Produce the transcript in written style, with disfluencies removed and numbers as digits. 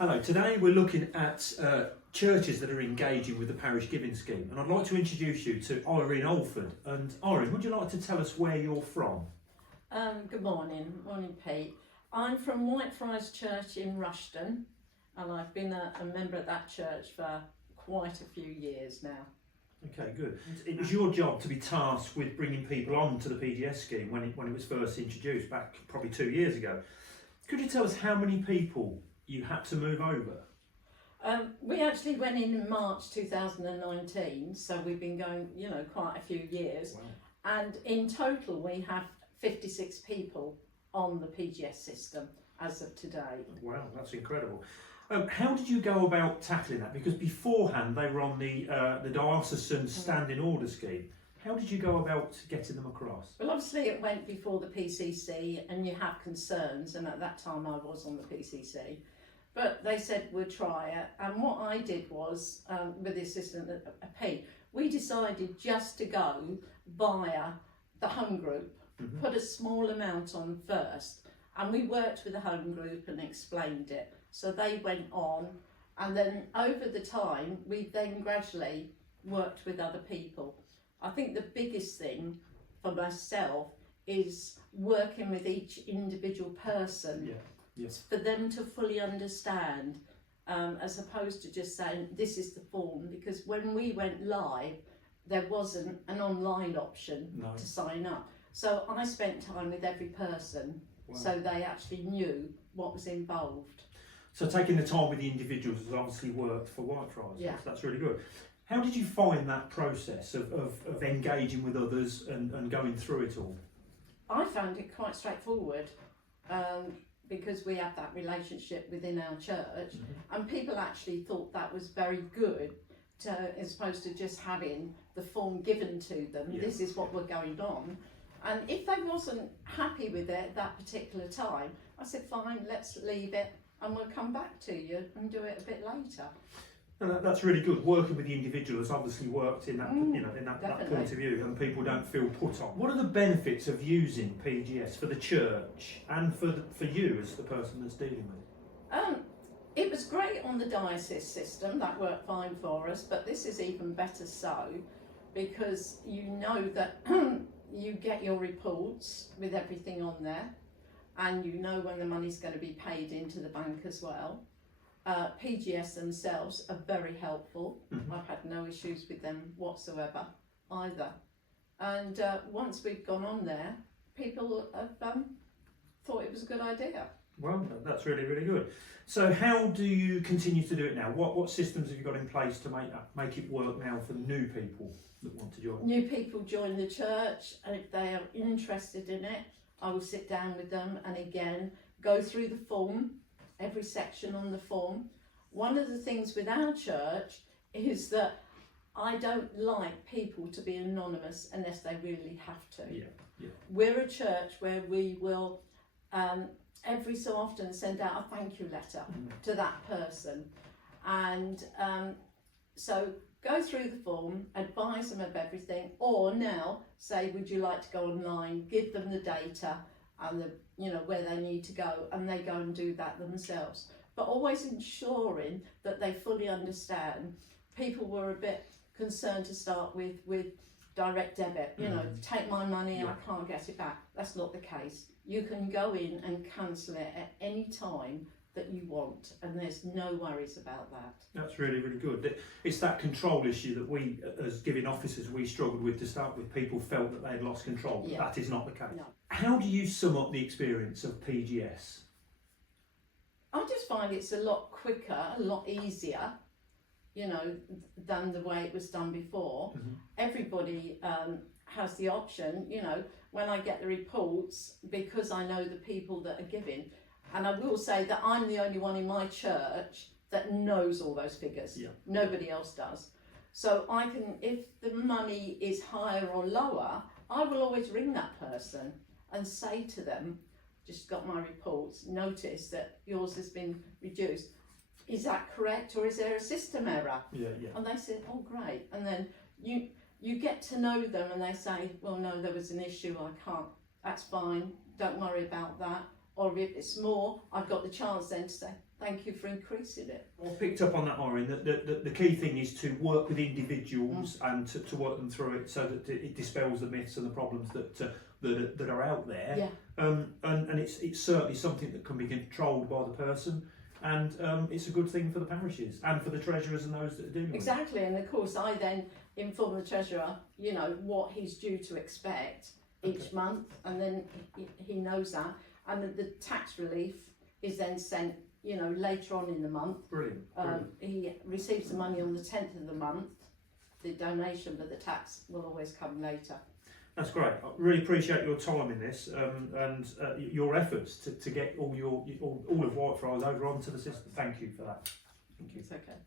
Hello, today we're looking at churches that are engaging with the parish giving scheme, and I'd like to introduce you to Irene Alford. And Irene, would you like to tell us where you're from? Good morning, Pete. I'm from Whitefriars Church in Rushden, and I've been a member of that church for quite a few years now. Okay, good. It was your job to be tasked with bringing people on to the PGS scheme when it was first introduced back probably 2 years ago. Could you tell us how many people you had to move over? We actually went in March 2019, so we've been going, quite a few years. Wow. And in total, we have 56 people on the PGS system as of today. Wow, that's incredible. How did you go about tackling that? Because beforehand they were on the diocesan standing order scheme. How did you go about getting them across? Well, obviously it went before the PCC, and you have concerns, and at that time I was on the PCC. But they said we'll try it, and what I did was, with the assistant Pete, we decided just to go via the home group, put a small amount on first, and we worked with the home group and explained it. So they went on, and then over the time, we then gradually worked with other people. I think the biggest thing for myself is working with each individual person. Yeah. Yes. For them to fully understand, as opposed to just saying this is the form, because when we went live there wasn't an online option to sign up, so I spent time with every person. Wow. So they actually knew what was involved. So taking the time with the individuals has obviously worked for Whitefriars. Yeah. That's really good. How did you find that process of engaging with others and going through it all? I found it quite straightforward. Because we have that relationship within our church, and people actually thought that was very good, as opposed to just having the form given to them. Yeah. This is what we're going on, and if they wasn't happy with it at that particular time, I said fine, let's leave it and we'll come back to you and do it a bit later. And that's really good. Working with the individual has obviously worked in that, that point of view, and people don't feel put on. What are the benefits of using PGS for the church and for you as the person that's dealing with it? It was great on the diocese system, that worked fine for us, but this is even better so, because you know that you get your reports with everything on there, and you know when the money's going to be paid into the bank as well. PGS themselves are very helpful. I've had no issues with them whatsoever either. And once we've gone on there, people have thought it was a good idea. Well, that's really, really good. So how do you continue to do it now? What systems have you got in place to make it work now for new people that want to join? New people join the church, and if they are interested in it, I will sit down with them and again go through the form, every section on the form. One of the things with our church is that I don't like people to be anonymous unless they really have to. Yeah, yeah. We're a church where we will every so often send out a thank you letter to that person, and so go through the form, advise them of everything, or now say would you like to go online, give them the data and where they need to go, and they go and do that themselves. But always ensuring that they fully understand. People were a bit concerned to start with direct debit, take my money, I can't get it back. That's not the case. You can go in and cancel it at any time that you want, and there's no worries about that. That's really, really good. It's that control issue that we, as giving officers, we struggled with to start with. People felt that they'd lost control. Yeah. That is not the case. No. How do you sum up the experience of PGS? I just find it's a lot quicker, a lot easier, than the way it was done before. Everybody has the option, when I get the reports, because I know the people that are giving. And I will say that I'm the only one in my church that knows all those figures. Yeah. Nobody else does. So I can, if the money is higher or lower, I will always ring that person and say to them, just got my reports, notice that yours has been reduced. Is that correct, or is there a system error? Yeah. And they said, oh great. And then you get to know them, and they say, well no, there was an issue, I can't, that's fine, don't worry about that. or if it's more, I've got the chance then to say, thank you for increasing it. I picked up on that, Irene, that the key thing is to work with individuals and to work them through it so that it dispels the myths and the problems that are out there. Yeah. And it's certainly something that can be controlled by the person, and it's a good thing for the parishes and for the treasurers and those that are dealing with it. Exactly, and of course I then inform the treasurer, you know, what he's due to expect each month, and then he knows that, and the tax relief is then sent, you know, later on in the month. Brilliant. He receives the money on the 10th of the month, the donation, but the tax will always come later. That's great. I really appreciate your time in this and your efforts to get all of Whitefriars over onto the system. Thank you for that. Thank you. It's okay.